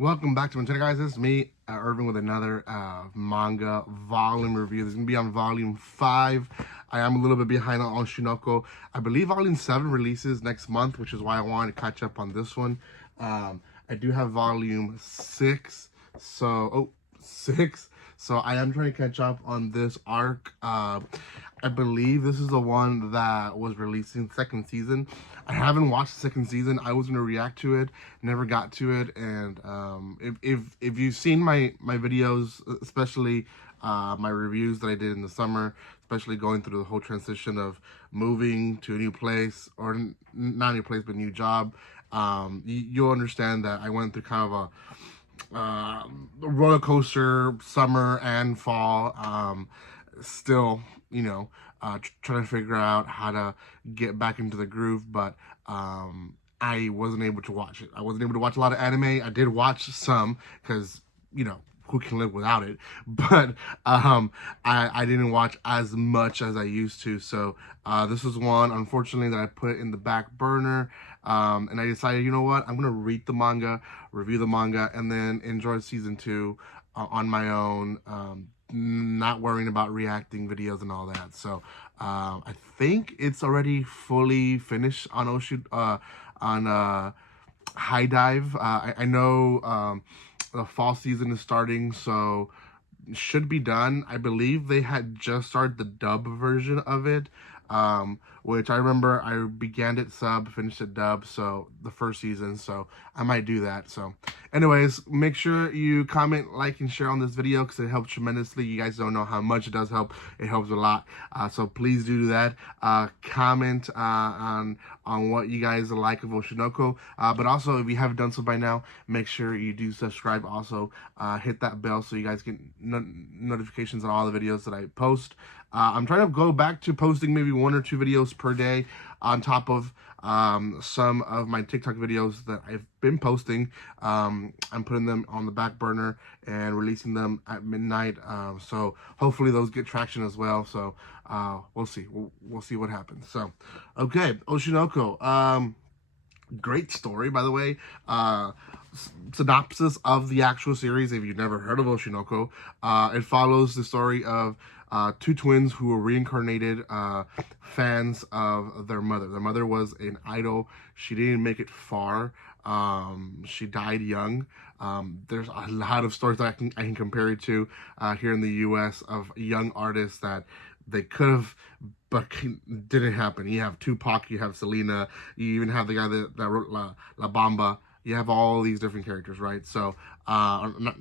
Welcome back to my channel, guys. This is me, Irvin, with another manga volume review. This is going to be on volume 5. I am a little bit behind on Oshi. I believe volume 7 releases next month, which is why I wanted to catch up on this one. I do have volume 6, so 6. So I am trying to catch up on this arc. I believe this is the one that was released in second season. I haven't watched the second season. I was gonna react to it, never got to it. And if you've seen my videos, especially my reviews that I did in the summer, especially going through the whole transition of moving to a new place, or not a new place but a new job, you'll understand that I went through kind of a roller coaster summer and fall. Still, trying to figure out how to get back into the groove, but I wasn't able to watch it. I wasn't able to watch a lot of anime. I did watch some because, who can live without it? But I didn't watch as much as I used to. So this was one, unfortunately, that I put in the back burner. And I decided, you know what? I'm going to read the manga, review the manga, and then enjoy season 2 on my own. Not worrying about reacting videos and all that. So I think it's already fully finished on Oshi, on High Dive. I know the fall season is starting, so should be done. I believe they had just started the dub version of it, which I remember I began it sub, finished it dub, so the first season, so I might do that. So anyways, make sure you comment, like, and share on this video because it helps tremendously. You guys don't know how much it does help. It helps a lot, so please do that. Comment on what you guys like of Oshi, but also, if you haven't done so by now, make sure you do subscribe. Also hit that bell so you guys get notifications on all the videos that I post. I'm trying to go back to posting maybe 1 or 2 videos per day on top of some of my TikTok videos that I've been posting. I'm putting them on the back burner and releasing them at midnight. So hopefully those get traction as well. So we'll see. We'll see what happens. So, okay, Oshi. Great story, by the way. Synopsis of the actual series, if you've never heard of Oshi, it follows the story of 2 twins who were reincarnated fans of their mother. Their mother was an idol. She didn't make it far. She died young. There's a lot of stories that I can compare it to here in the U.S. of young artists that they could have, but didn't happen. You have Tupac, you have Selena, you even have the guy that wrote La Bamba. You have all these different characters, right? So, not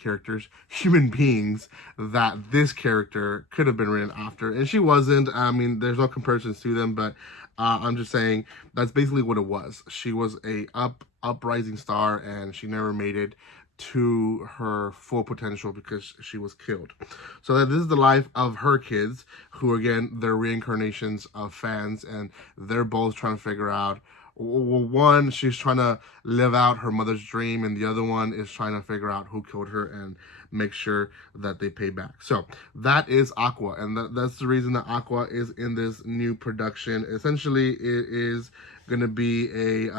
characters, human beings that this character could have been written after, and she wasn't. I mean, there's no comparisons to them, but I'm just saying that's basically what it was. She was a uprising star, and she never made it to her full potential because she was killed. So that this is the life of her kids, who again, they're reincarnations of fans, and they're both trying to figure out, well, one, she's trying to live out her mother's dream, and the other one is trying to figure out who killed her and make sure that they pay back. So that is Aqua, and that's the reason that Aqua is in this new production. Essentially, it is going to be a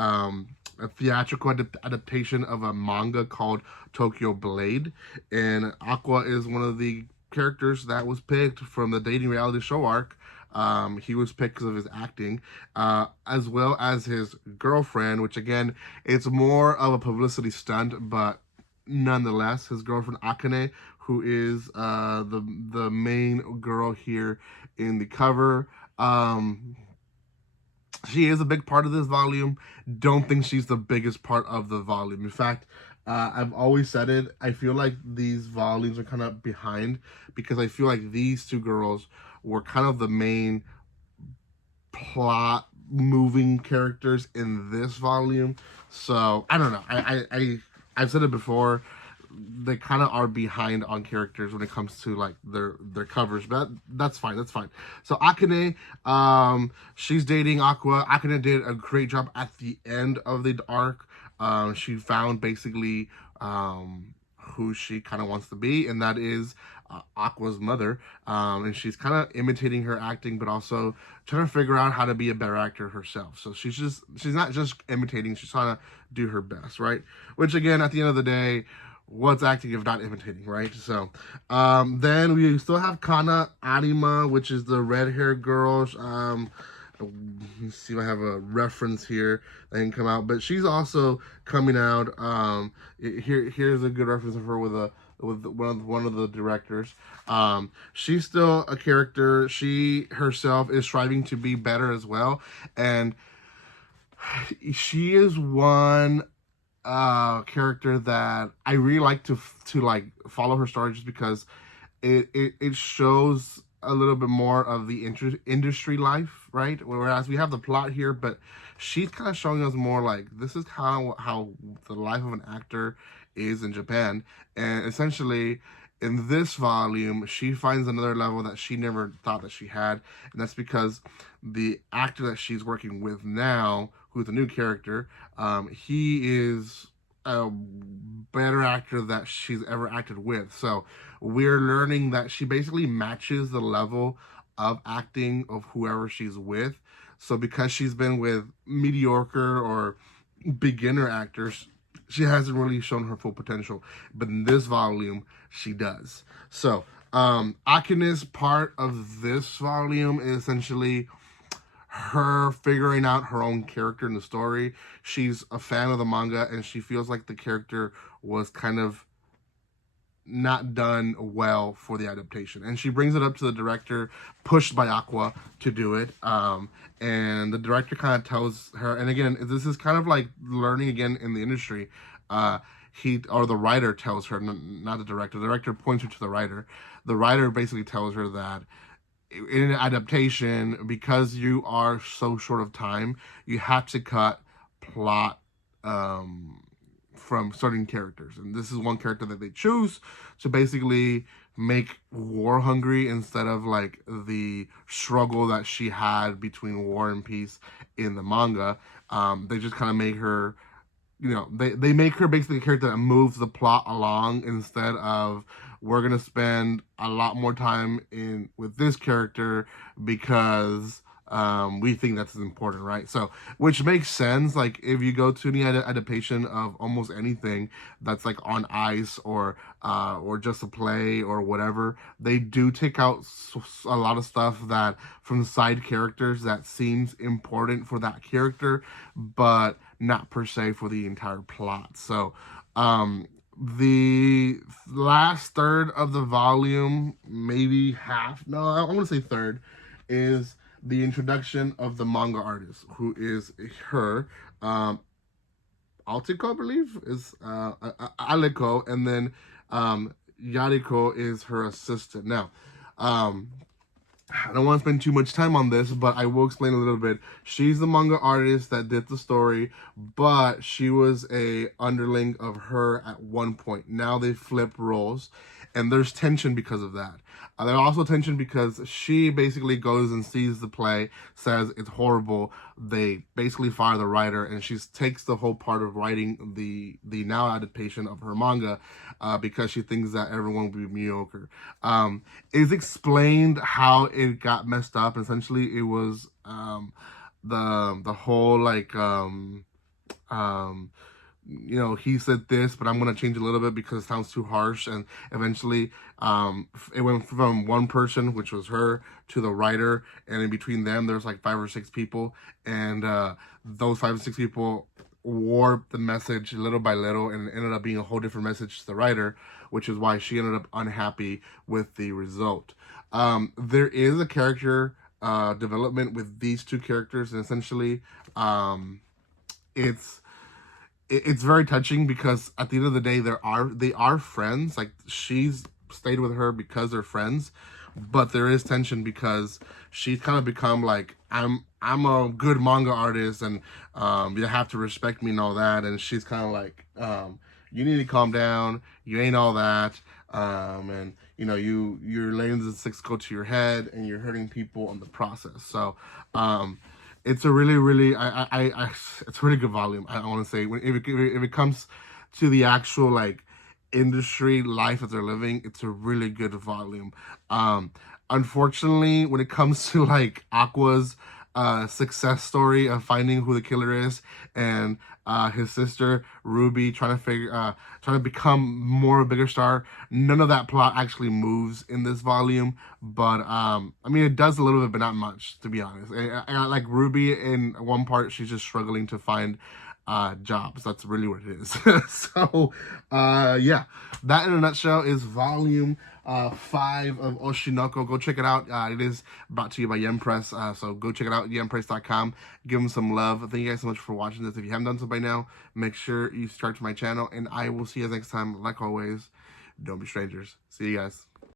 theatrical adaptation of a manga called Tokyo Blade, and Aqua is one of the characters that was picked from the dating reality show arc. He was picked because of his acting, as well as his girlfriend, which again, it's more of a publicity stunt, but nonetheless, his girlfriend Akane, who is the main girl here in the cover. She is a big part of this volume. Don't think she's the biggest part of the volume. In fact, I've always said it, I feel like these volumes are kind of behind because I feel like these 2 girls were kind of the main plot moving characters in this volume. So I don't know. I've said it before. They kind of are behind on characters when it comes to like their covers, but that's fine. That's fine. So Akane, she's dating Aqua. Akane did a great job at the end of the arc. She found basically who she kind of wants to be, and that is Aqua's mother. And she's kind of imitating her acting, but also trying to figure out how to be a better actor herself. So she's not just imitating; she's trying to do her best, right? Which again, at the end of the day, what's acting if not imitating, right? So then we still have Kana Arima, which is the red hair girl. Let's see if I have a reference here that can come out, but she's also coming out. Here's a good reference of her with one of the directors. She's still a character. She herself is striving to be better as well, and she is one character that I really like to like follow her story, just because it shows a little bit more of the industry life, right? Whereas we have the plot here, but she's kind of showing us more like this is how the life of an actor is in Japan. And essentially in this volume she finds another level that she never thought that she had, and that's because the actor that she's working with now, who's a new character, he is a better actor that she's ever acted with. So we're learning that she basically matches the level of acting of whoever she's with. So because she's been with mediocre or beginner actors, she hasn't really shown her full potential. But in this volume, she does. So Akine's part of this volume is essentially her figuring out her own character in the story. She's a fan of the manga, and she feels like the character was kind of not done well for the adaptation, and she brings it up to the director, pushed by Aqua to do it. And the director kind of tells her, and again, this is kind of like learning again in the industry. The writer tells her, not the director. The director points her to the writer. The writer basically tells her that in an adaptation, because you are so short of time, you have to cut plot from certain characters, and this is one character that they choose to basically make war hungry instead of like the struggle that she had between war and peace in the manga. They just kind of make her, they make her basically a character that moves the plot along, instead of we're gonna spend a lot more time with this character because we think that's important, right? So, which makes sense. Like if you go to any adaptation of almost anything that's like on ice or just a play or whatever, they do take out a lot of stuff that from side characters that seems important for that character, but not per se for the entire plot. So, the last third of the volume, maybe half, no, I want to say third, is the introduction of the manga artist, who is her, Altiko, I believe, is Aliko, and then Yariko is her assistant. Now, I don't want to spend too much time on this, but I will explain a little bit. She's the manga artist that did the story, but she was a underling of her at one point. Now they flip roles, and there's tension because of that. There's also tension because she basically goes and sees the play, says it's horrible. They basically fire the writer, and she takes the whole part of writing the now adaptation of her manga because she thinks that everyone will be mediocre. It's explained how it got messed up. Essentially, it was the whole like he said this, but I'm going to change a little bit because it sounds too harsh. And eventually, it went from one person, which was her, to the writer. And in between them, there's like 5 or 6 people. And those 5 or 6 people warped the message little by little, and it ended up being a whole different message to the writer, which is why she ended up unhappy with the result. There is a character development with these 2 characters, and essentially, it's very touching because at the end of the day, they are friends. Like she's stayed with her because they're friends, but there is tension because she's kind of become like, I'm a good manga artist, and you have to respect me and all that. And she's kind of like, you need to calm down. You ain't all that. And you're letting the 6 go to your head, and you're hurting people in the process. So, it's a really, really, it's a really good volume. I want to say, if it comes to the actual like industry life that they're living, it's a really good volume. Unfortunately, when it comes to like Aqua's success story of finding who the killer is, and his sister Ruby trying to become more of a bigger star, none of that plot actually moves in this volume. But I mean, it does a little bit, but not much, to be honest. Like Ruby, in one part, she's just struggling to find jobs. That's really what it is. So yeah, that in a nutshell is volume 5 of Oshinoko. Go check it out. It is brought to you by Yen Press, so go check it out, yenpress.com. Give them some love. Thank you guys so much for watching this. If you haven't done so by now, make sure you subscribe to my channel, and I will see you guys next time. Like always, don't be strangers. See you guys.